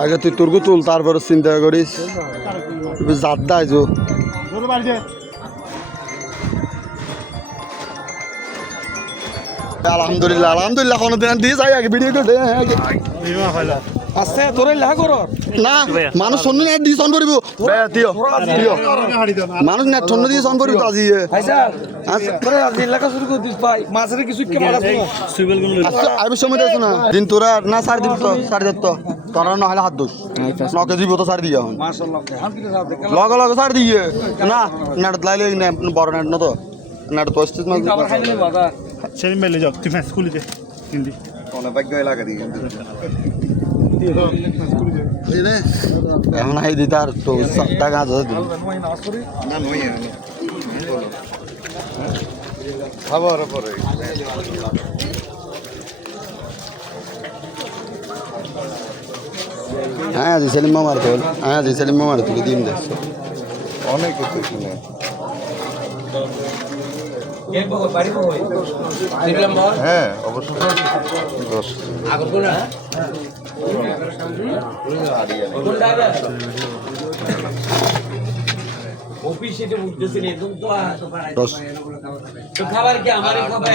আগে তুই তোর তুল তারপরে চিন্তা করিস জাত দায় আলহামদুলিল্লাহ আলহামদুলিল্লাহ কোনদিন দিয়ে যাই আগে ভিডিও করতে আছে তোর লেখা কর না মানুষ শূন্য নেট দিয়ে অন করিব মানুষ নেট শূন্য দিয়ে অন করিব আজি আইব সময় দেখো না দিন তোরা না সারি দিব তো সারি দিত তোরা নহলে হাত দোষ 9 কেজি তো সারি দিয়ে এখন লগে লগে সারি দিয়ে না নেট লাইলে বড় নেট না তো নেট তো স্টিজ মাছ সেদিন মেলে যাও তুই ম্যাচ খুলে দে হিন্দি অনেক ভাগ্য লাগা দিই এখন আই দিতার তো সপ্তাহ কাজ হতো না নয় খাবার পরে হ্যাঁ জি সেলিম মামার তো হ্যাঁ জি সেলিম মামার তো দিন দে অনেক কিছু শুনে হ্যাঁ অবশ্যই খাবার কি আমার খাবার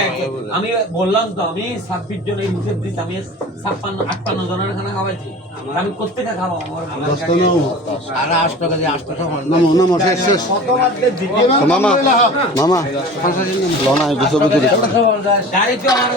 আমি বললাম তো আমি 26 জনের হিসেব দিচ্ছি আমি 56-58 জনের খানা খাওয়াইছি আমি কোথেকে খাবো মামা মামা লনা কিছু গাড়ি তো আমার